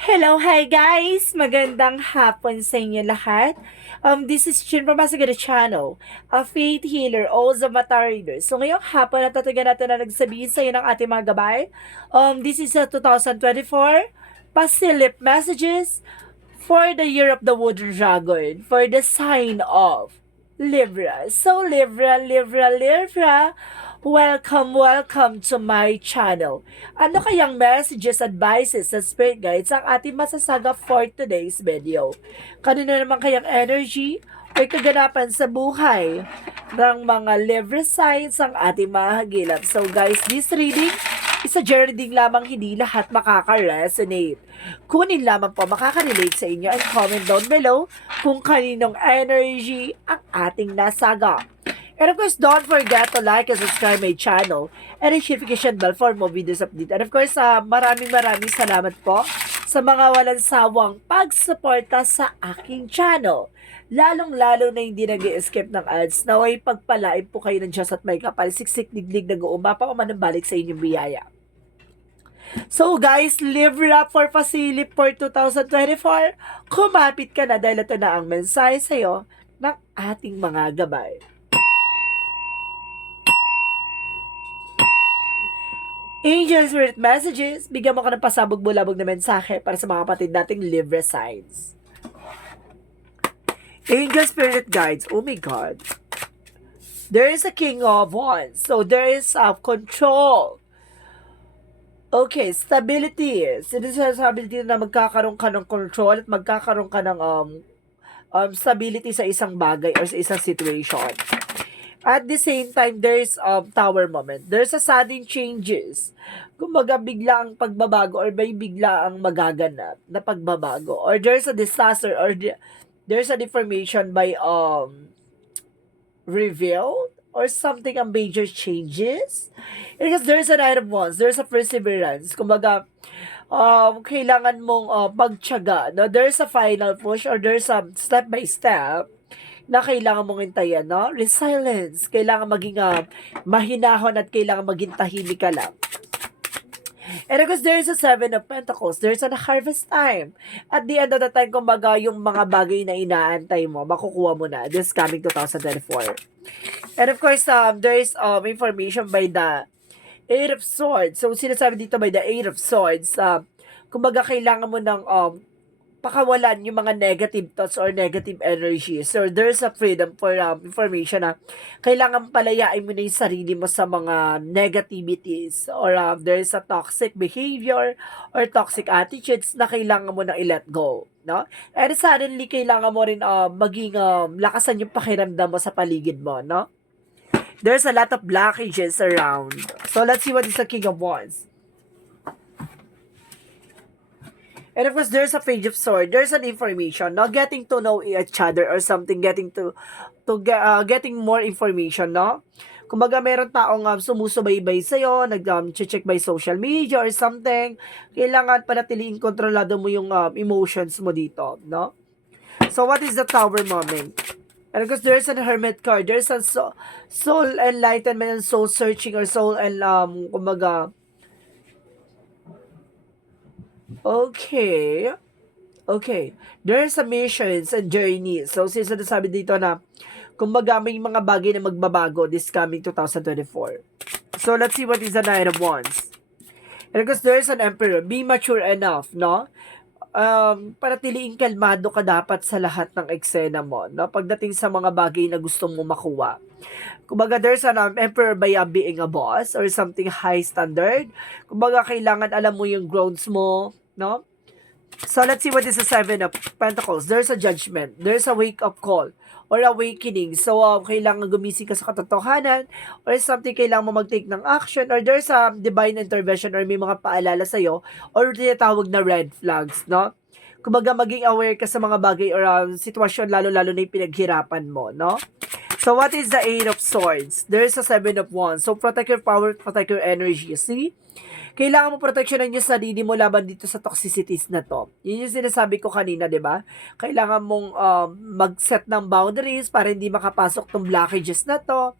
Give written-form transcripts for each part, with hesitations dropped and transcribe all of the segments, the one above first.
Hello, hi guys! Magandang hapon sa inyo lahat. This is Chin from Masagada Channel, a faith healer, also Mata reader. So ngayong hapon, natatagan natin na nagsabihin sa iyo ng ating mga gabay. This is a 2024 Pasilip Messages for the Year of the Wooden Dragon, for the sign of Libra. So Libra, welcome to my channel. Ano kayang messages, advices, sa spirit guides ang ating masasaga for today's video? Kanino naman kayang energy o kaganapan sa buhay ng mga Libra signs ang ating mahagilap? So guys, this reading is a journey lamang, hindi lahat makaka-resonate. Kunin lamang po makaka-relate sa inyo and comment down below kung kaninong energy ang ating nasaga. And of course, don't forget to like and subscribe my channel and notification bell for more videos update. And of course, maraming salamat po sa mga walang sawang pagsuporta sa aking channel. Lalong-lalo na hindi nag-escape ng ads. Naway pagpalain po kayo ng Diyos at may kapal, siksik, diglig, nag-uumapa o manambalik sa inyong biyaya. So guys, Libra for Pasilip for 2024, kumapit ka na dahil ito na ang mensahe sa'yo ng ating mga gabay. Angel Spirit Messages, bigyan mo ka ng pasabog-bulabog na mensahe para sa mga kapatid nating Libra signs. Angel Spirit Guides, oh my God. There is a King of Wands, so there is control. Okay, stability. Sinasabi dito na magkakaroon ka ng control at magkakaroon ka ng stability sa isang bagay or sa isang situation. At the same time, there's tower moment. There's a sudden changes. Kumbaga, bigla ang pagbabago or may bigla ang magaganap na pagbabago. Or there's a disaster or there's a deformation by revealed or something ang major changes. Because there's an item once, there's a perseverance. Kumbaga, kailangan mong pagtiyaga. No? There's a final push or there's a step by step na kailangan mong hintayan, no? Resilience. Kailangan maging mahinahon at kailangan maging tahimik ka lang. And because there's a Seven of Pentacles, there's a harvest time. At the end of the time, kumbaga, yung mga bagay na inaantay mo, makukuha mo na this coming 2024. And of course, there is information by the Eight of Swords. So, sinasabi dito by the Eight of Swords, kumbaga, kailangan mo ng pakawalan yung mga negative thoughts or negative energies. So, there's a freedom for information na kailangan palayain mo na yung sarili mo sa mga negativities or there's a toxic behavior or toxic attitudes na kailangan mo na i-let go. No? And suddenly, kailangan mo rin maging lakasan yung pakiramdam mo sa paligid mo. No? There's a lot of blockages around. So, let's see what is the King of Wands. And of course, there's a Page of Swords. There's an information, no? Getting to know each other or something, getting more information, no? Kumbaga, meron taong sumusubaybay sa'yo, nag-check by social media or something. Kailangan panatiliin kontrolado mo yung emotions mo dito, no? So, what is the Tower moment? And because there's a Hermit card, there's a soul enlightenment and soul searching or soul and, kumbaga, okay. There's a missions and journeys. So, sinasabi dito na, kumbaga, may mga bagay na magbabago this coming 2024. So, let's see what is the Nine of Wands. And because there's an Emperor, be mature enough, no? Panatiliing kalmado ka dapat sa lahat ng eksena mo, no? Pagdating sa mga bagay na gusto mo makuha. Kumbaga, there's an Emperor by being a boss or something high standard. Kumbaga, kailangan alam mo yung grounds mo, no? So, let's see what is the Seven of Pentacles. There's a judgment. There's a wake-up call or awakening. So, kailangan gumising ka sa katotohanan or something, kailangan mo mag-take ng action or there's a divine intervention or may mga paalala sa'yo or tinatawag na red flags, no? Kumbaga, maging aware ka sa mga bagay or sitwasyon, lalo-lalo na yung pinaghirapan mo, no? So, what is the Eight of Swords? There's a Seven of Wands. So, protect your power, protect your energy. See? Kailangan mo proteksyonan yung sarili mo laban dito sa toxicities na to. Yun yung sinasabi ko kanina, di ba? Kailangan mong mag-set ng boundaries para hindi makapasok tong blockages na to.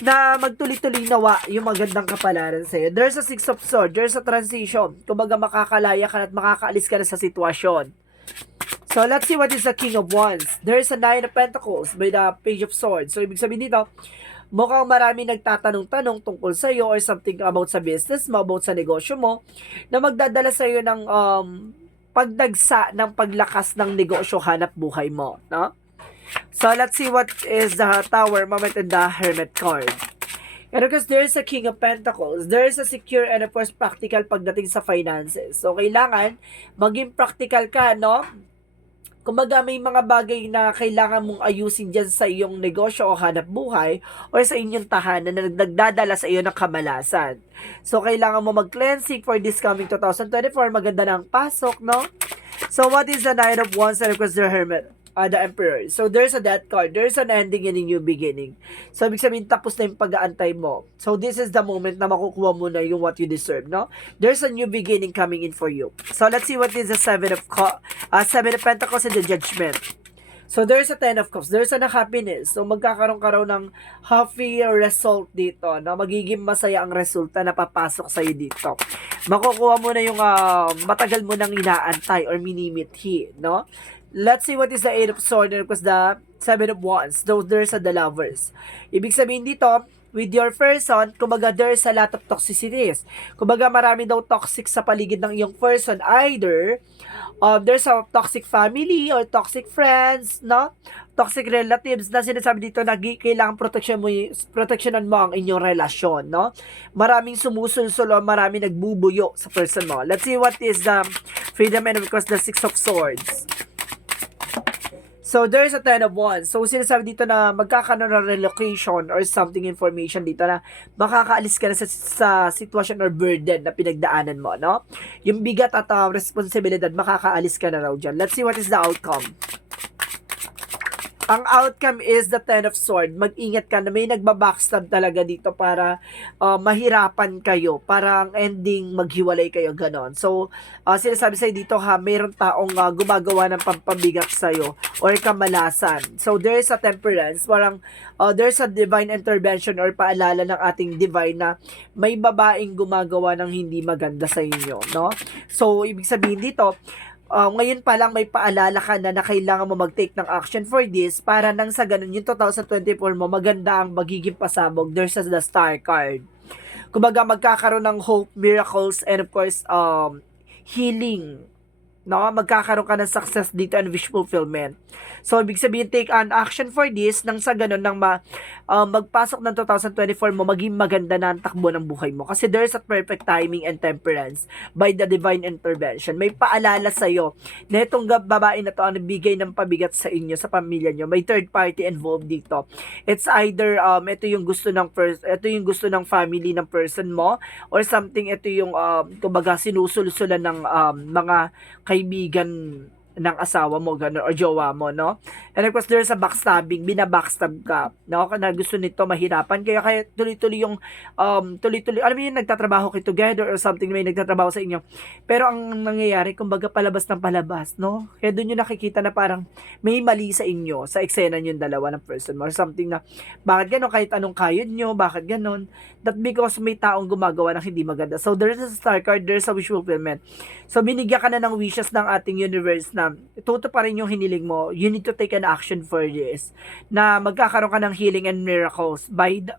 na magtuloy-tuloy nawa yung magandang kapalaran sa'yo. There's a Six of Swords, there's a transition. Kumbaga makakalaya ka at makakaalis ka na sa sitwasyon. So, let's see what is the King of Wands. There's a Nine of Pentacles by the Page of Swords. So, ibig sabihin dito, mukhang marami nagtatanong-tanong tungkol sa iyo or something about sa business mo, about sa negosyo mo, na magdadala sa iyo ng pagdagsa ng paglakas ng negosyo hanap buhay mo, no? So, let's see what is the Tower moment and the Hermit card. And of course, there's a King of Pentacles. There's a secure and of course practical pagdating sa finances. So, kailangan maging practical ka, no? Kumbaga may mga bagay na kailangan mong ayusin dyan sa iyong negosyo o hanap buhay or sa inyong tahanan na nagdadala sa iyo ng kamalasan. So, kailangan mo mag-cleansing for this coming 2024. Maganda na ang pasok, no? So, what is the Nine of Wands and of course the Hermit? The Emperor. So, there's a death card. There's an ending and a new beginning. So, ibig sabihin, tapos na yung pag-aantay mo. So, this is the moment na makukuha mo na yung what you deserve, no? There's a new beginning coming in for you. So, let's see what is the Seven of Pentacles and the Judgment. So, there's a Ten of Cups. There's an happiness. So, magkakaroon ka raw ng happy result dito, no? Magiging masaya ang resulta na papasok sa'yo dito. Makukuha mo na yung matagal mo nang inaantay or minimithi, no? Let's see what is the Eight of Swords and of course the Seven of Wands. Those there's the lovers. Ibig sabihin dito, with your person, kumbaga there's a lot of toxicities. Kumbaga marami daw toxic sa paligid ng iyong person. Either there's a toxic family or toxic friends, no? Toxic relatives na sinasabi dito na kailangan proteksyonan mo ang inyong relasyon, no? Maraming sumusulsol o maraming nagbubuyo sa person mo. Let's see what is the Freedom and of course the Six of Swords. So, there's a Ten of Wands. So, sinasabi dito na magkakaroon ng relocation or something information dito na makakaalis ka na sa sitwasyon or burden na pinagdaanan mo, no? Yung bigat at responsibilidad, makakaalis ka na raw dyan. Let's see what is the outcome. Ang outcome is the Ten of Swords. Mag-ingat ka na may nagbabackstab talaga dito para mahirapan kayo. Para ang ending maghiwalay kayo, ganon. So, sinasabi sa'yo dito mayroon taong gumagawa ng pampabigat sa'yo or kamalasan. So, there's a temperance. Parang there's a divine intervention or paalala ng ating divine na may babaeng gumagawa ng hindi maganda sa inyo, no? So, ibig sabihin dito, ngayon pa lang may paalala ka na kailangan mo mag-take ng action for this para nang sa ganun yung 2024 mo maganda ang magiging pasabog. There's the Star card. Kumbaga magkakaroon ng hope, miracles, and of course healing. No, magkakaroon ka ng success dito and wish fulfillment. So, ibig sabihin, take an action for this nang sa ganun nang magpasok ng 2024 mo, maging maganda na ang takbo ng buhay mo. Kasi there's a perfect timing and temperance by the divine intervention. May paalala sa'yo na itong babae na to ang nabigay ng pabigat sa inyo, sa pamilya nyo. May third party involved dito. It's either, ito yung gusto ng family ng person mo or something, ito yung, kumbaga, sinusulsulan ng mga kaibigan ng asawa mo, gano'n, or jowa mo, no? And of course, there's a backstabbing, binabackstab ka, no? Na gusto nito mahirapan, kaya tuloy-tuloy yung, alam mo yung nagtatrabaho kayo together or something, may nagtatrabaho sa inyo. Pero ang nangyayari, kumbaga palabas ng palabas, no? Kaya doon yung nakikita na parang may mali sa inyo, sa eksena yung dalawa ng person mo, or something na, bakit gano'n, kahit anong kayod nyo, bakit gano'n? That because may taong gumagawa ng hindi maganda. So, there's a Star card, there's a wish fulfillment. So, binigyan ka na ng wishes ng ating universe na tuto pa rin yung hiniling mo. You need to take an action for this. Na magkakaroon ka ng healing and miracles. But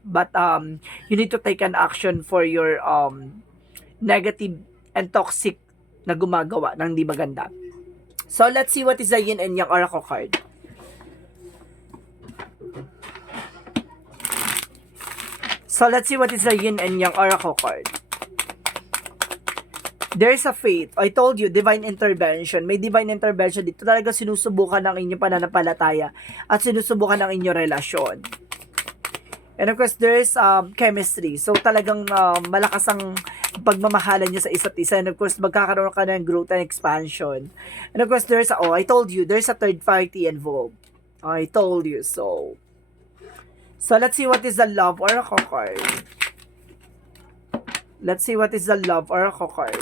you need to take an action for your negative and toxic na gumagawa ng hindi maganda. So, let's see what is the Yin and Yang Oracle card. So, let's see what is the Yin and Yang Oracle card. There's a faith. I told you, divine intervention. May divine intervention dito. Talaga sinusubukan ng inyong pananampalataya at sinusubukan ng inyong relasyon. And of course, there's chemistry. So, talagang malakas ang pagmamahalan nyo sa isa't isa. And of course, magkakaroon ka ng growth and expansion. And of course, I told you, there's a third party involved. I told you so. So, let's see what is the Love Oracle card. Let's see what is the Love Oracle card.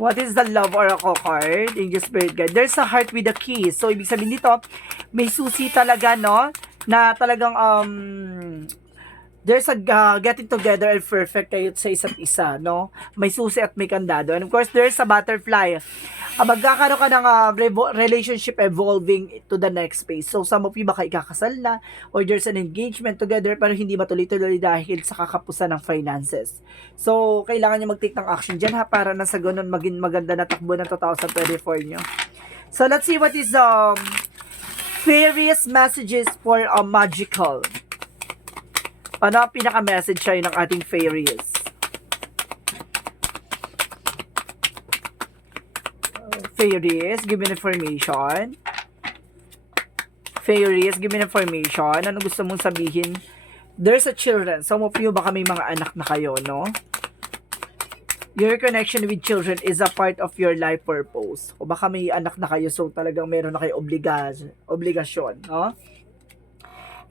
What is the love oracle card? Angel Spirit Guide. There's a heart with a key. So, ibig sabihin dito, may susi talaga, no? Na talagang, there's a getting together and perfect kayo sa isa't isa, no? May susi at may kandado. And of course, there's a butterfly. Magkakaroon ka ng relationship evolving to the next phase. So, some of you baka ikakasal na or there's an engagement together pero hindi matuloy-tuloy dahil sa kakapusan ng finances. So, kailangan nyo mag-take ng action dyan ha para na sa ganun maging maganda na takbo ng 2024 nyo. So, let's see what is fairies messages for magical. Ano ang pinaka-message sa'yo ng ating fairies? Fairies, give me information. Fairies, give me information. Ano gusto mong sabihin? There's a children. Some of you, baka may mga anak na kayo, no? Your connection with children is a part of your life purpose. O baka may anak na kayo, so talagang meron na kayo obligasyon, no?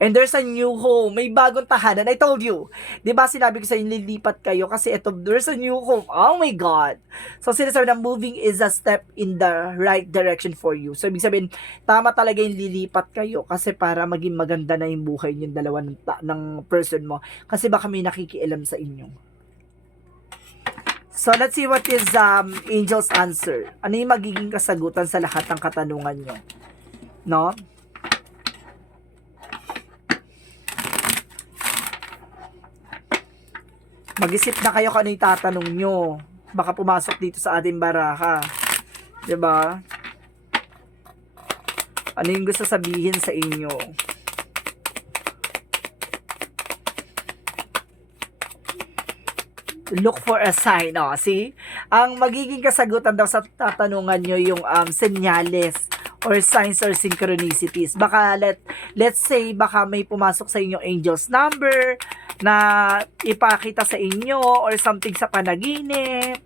And there's a new home. May bagong tahanan. I told you. Diba sinabi ko sa inyo, lilipat kayo kasi ito, there's a new home. Oh my God. So sinasabi na moving is a step in the right direction for you. So ibig sabihin, tama talaga yung lilipat kayo kasi para maging maganda na yung buhay yung dalawa ng person mo. Kasi baka may nakikialam sa inyo. So let's see what is Angel's answer. Ano yung magiging kasagutan sa lahat ng katanungan nyo? No? Mag-isip na kayo kung ano yung tatanong nyo. Baka pumasok dito sa ating baraha. Diba? Ano yung gusto sabihin sa inyo? Look for a sign. Oh, see? Ang magiging kasagutan daw sa tatanungan nyo yung senyales or signs or synchronicities. Baka let's say baka may pumasok sa inyo angel's number na ipakita sa inyo or something sa panaginip.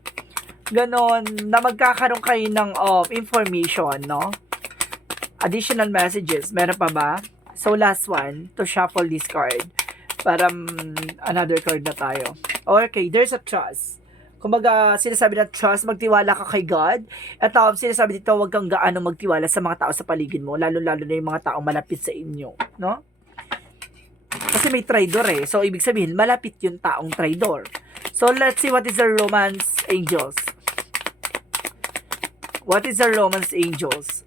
Ganon, na magkakaroon kayo ng information, no? Additional messages. Meron pa ba? So, last one, to shuffle this card. Para another card na tayo. Okay, there's a trust. Kumbaga, sinasabi na trust, magtiwala ka kay God. At sinasabi dito, huwag kang gaano magtiwala sa mga tao sa paligid mo. Lalo-lalo na yung mga taong malapit sa inyo, no? Kasi may traitor eh. So, ibig sabihin, malapit yung taong traitor. So, let's see what is the romance angels. What is the romance angels?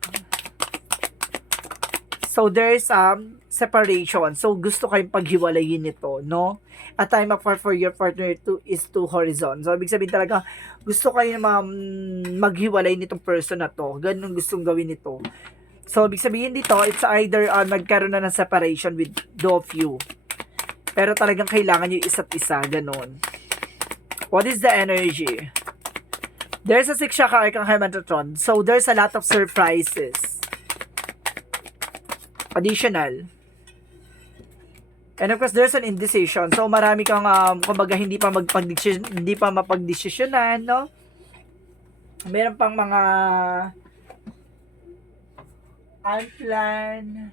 So, there's separation. So, gusto kayong paghiwalayin nito, no? A time apart for your partner is two horizon. So, ibig sabihin talaga, gusto kayo maghiwalay nitong person na to. Ganun gustong gawin nito. So, ibig sabihin dito, it's either nagkaroon na ng separation with two of you. Pero talagang kailangan yung isa't isa, ganun. What is the energy? There's a 6 chakra Archangel Metatron. So, there's a lot of surprises. Additional. And of course, there's an indecision. So, marami kang, kumbaga, hindi pa mapagdesisyonan, no? Meron pang mga unplanned.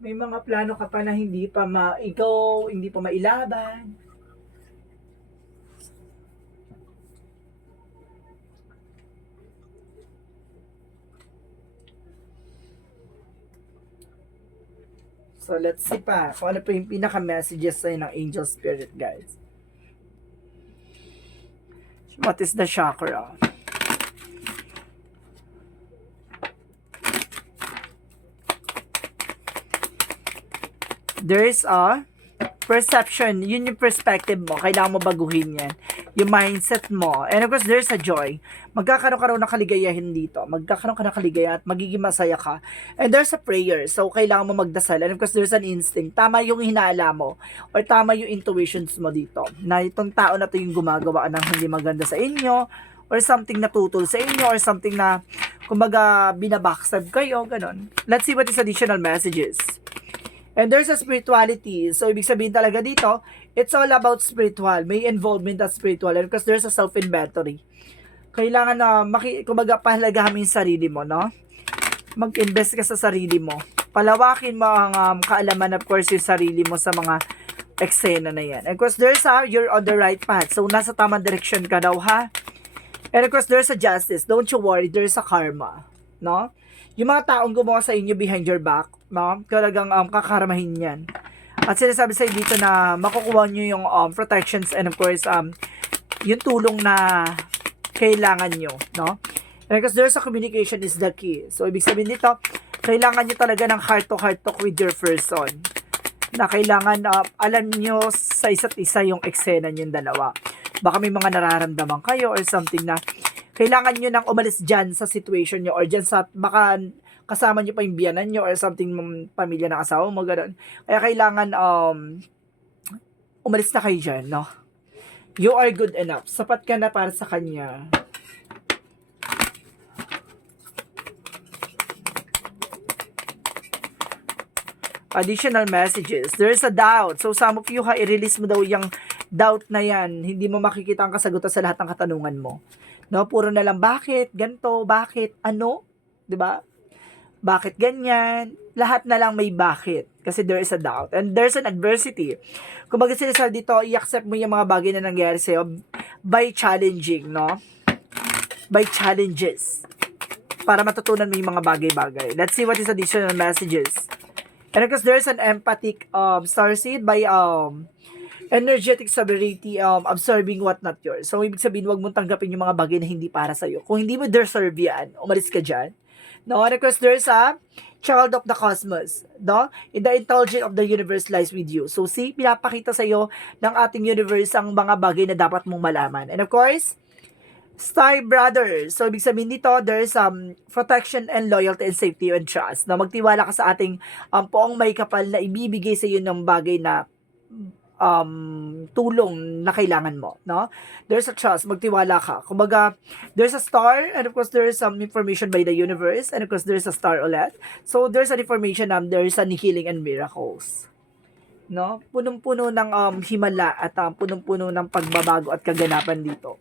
May mga plano ka pa na hindi pa maigaw, hindi pa mailaban. So, let's see pa kung ano pa yung pinaka-messages sa'yo ng Angel Spirit, guys. What is the chakra? There is a perception. Yun yung perspective mo. Kailangan mo baguhin yan. Yung mindset mo. And of course, there's a joy. Magkakaroon ka raw ng kaligayahin dito. Magkakaroon ka ng kaligaya at magiging masaya ka. And there's a prayer. So, kailangan mo magdasal. And of course, there's an instinct. Tama yung hinala mo. Or tama yung intuitions mo dito. Na itong tao na to yung gumagawa ng hindi maganda sa inyo. Or something na tutol sa inyo. Or something na, kumbaga, binabackstab kayo. Ganon. Let's see what is additional messages. And there's a spirituality. So, ibig sabihin talaga dito, it's all about spiritual. May involvement at spiritual. And because there's a self-inventory. Kailangan na, kumbaga, pahalagahan mo yung sarili mo, no? Mag-invest ka sa sarili mo. Palawakin mo ang kaalaman, of course, yung sarili mo sa mga eksena na yan. And of course, you're on the right path. So, nasa tamang direction ka daw, ha? And of course, there's a justice. Don't you worry, there's a karma. No? Yung mga taong gumawa sa inyo behind your back, no? Talagang kakarmahin yan. At sinasabi sa dito na makukuha nyo yung protections and of course, yung tulong na kailangan nyo, no? And because there's a communication is the key. So, ibig sabihin dito, kailangan nyo talaga ng heart-to-heart talk with your person. Na kailangan, alam nyo sa isa't isa yung eksena nyo dalawa. Baka may mga nararamdaman kayo or something na kailangan nyo nang umalis dyan sa situation nyo or dyan sa, baka kasama nyo pa yung biyanan nyo or something, pamilya na asawa mo, gano'n. Kaya kailangan, umalis na kayo dyan, no? You are good enough. Sapat ka na para sa kanya. Additional messages. There's a doubt. So, some of you, i-release mo daw yung doubt na yan. Hindi mo makikita ang kasagutan sa lahat ng katanungan mo. No? Puro na lang, bakit? Ganto? Bakit? Ano? 'Di ba? Bakit ganyan? Lahat na lang may bakit. Kasi there is a doubt. And there's an adversity. Kung baga sinasabi dito, i-accept mo yung mga bagay na nangyari sa'yo by challenging, no? By challenges. Para matutunan mo yung mga bagay-bagay. Let's see what is additional messages. And because there's an empathic starseed by energetic stability absorbing what not yours. So, ibig sabihin, huwag mong tanggapin yung mga bagay na hindi para sa'yo. Kung hindi mo deserve yan, umalis ka dyan. No, and of course, there's a child of the cosmos. No? In the intelligence of the universe lies with you. So, see, pinapakita sa'yo ng ating universe ang mga bagay na dapat mong malaman. And of course, Star Brothers. So, ibig sabihin dito, there's protection and loyalty and safety and trust. Na magtiwala ka sa ating poong may kapal na ibibigay sa iyo ng bagay na tulong na kailangan mo, no? There's a trust, magtiwala ka. Kumbaga, there's a star, and of course, there's some information by the universe, and of course, there's a star ulit. So, there's an information there's an healing and miracles. No? Punong-puno ng himala at punong-puno ng pagbabago at kaganapan dito.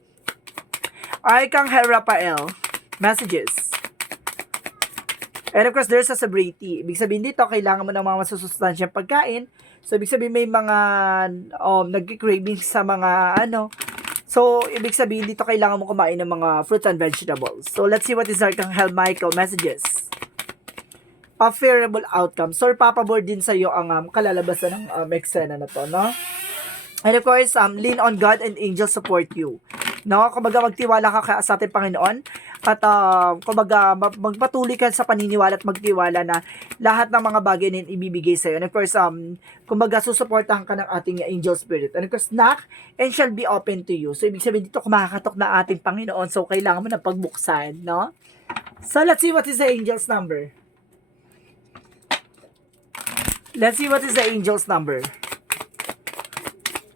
Archangel Raphael, messages. And of course, there's a sobriety. Ibig sabihin dito, kailangan mo ng mga masusustansyang pagkain. So, ibig sabihin may mga nag-craving sa mga So, ibig sabihin dito, kailangan mo kumain ng mga fruits and vegetables. So, let's see what is Archangel Michael messages. A favorable outcome. So, papabor din sa iyo ang kalalabasan ng eksena na to, no? And of course, lean on God and angels support you. No, kumbaga magtiwala ka sa ating Panginoon at kumbaga magpatuloy ka sa paniniwala at magtiwala na lahat ng mga bagay na ibibigay sa iyo. And of course, kumbaga susuportahan ka ng ating angel spirit. And of course, knock and shall be open to you. So, ibig sabihin dito, kumakatok na ating Panginoon. So, kailangan mo na pagbuksan, no? So, let's see what is the angel's number. Let's see what is the angel's number.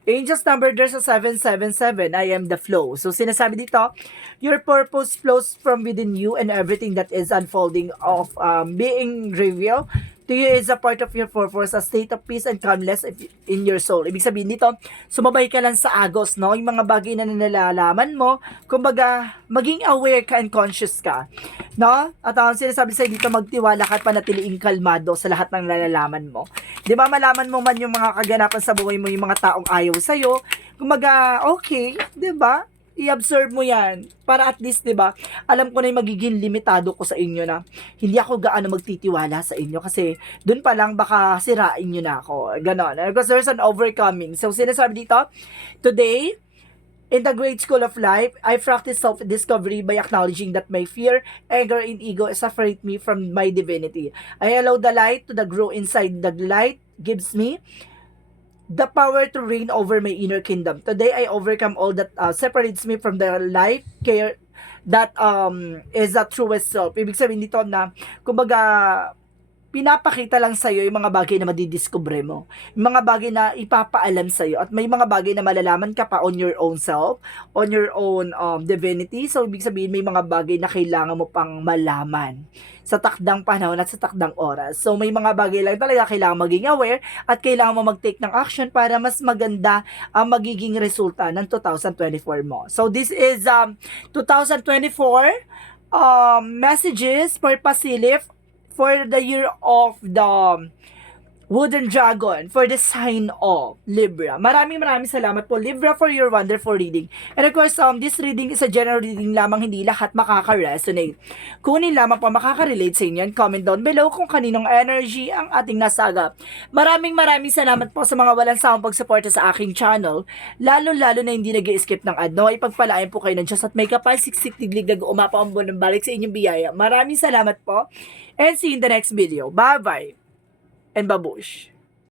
Angel's number, there's a 777. I am the flow. So, sinasabi dito, your purpose flows from within you and everything that is unfolding of being revealed to you is a part of your purpose, a state of peace and calmness in your soul. Ibig sabihin dito, sumabay ka lang sa agos, no? Yung mga bagay na nalalaman mo, kumbaga, maging aware ka and conscious ka, no? At sinasabi sa'yo dito, magtiwala ka at panatiliing kalmado sa lahat ng nalalaman mo. Di ba, malaman mo man yung mga kaganapan sa buhay mo, yung mga taong ayaw sa'yo, kumbaga, okay, di ba? I-observe mo yan para at least, 'di ba? Alam ko na yung magiging limitado ko sa inyo na hindi ako gaano magtitiwala sa inyo kasi doon pa lang baka sirain niyo na ako. Ganon. Because there's an overcoming. So sinasabi dito, today in the great school of life, I practice self-discovery by acknowledging that my fear, anger, and ego separate me from my divinity. I allow the light to grow inside. The light gives me the power to reign over my inner kingdom. Today, I overcome all that separates me from the life care that is the truest self. Ibig sabihin dito na, kumbaga, pinapakita lang sa'yo yung mga bagay na madidiscover mo. Yung mga bagay na ipapaalam sa'yo. At may mga bagay na malalaman ka pa on your own self, on your own divinity. So, ibig sabihin, may mga bagay na kailangan mo pang malaman sa takdang panahon at sa takdang oras. So, may mga bagay lang talaga kailangan maging aware at kailangan mo mag-take ng action para mas maganda ang magiging resulta ng 2024 mo. So, this is 2024 messages for Pasilif for the year of the Wooden Dragon for the sign of Libra. Maraming salamat po, Libra, for your wonderful reading. And of course, this reading is a general reading lamang, hindi lahat makaka-resonate. Kunin lamang po makaka-relate sa inyo. Comment down below kung kaninong energy ang ating nasagap. Maraming salamat po sa mga walang sawang pagsuporta sa aking channel. Lalo na hindi nag-skip ng ad. No, ipagpalain po kayo ng Diyos at may kapal siksik tiglig na umapa ang buwan ng balik sa inyong biyaya. Maraming salamat po. And see you in the next video. Bye-bye. And babush.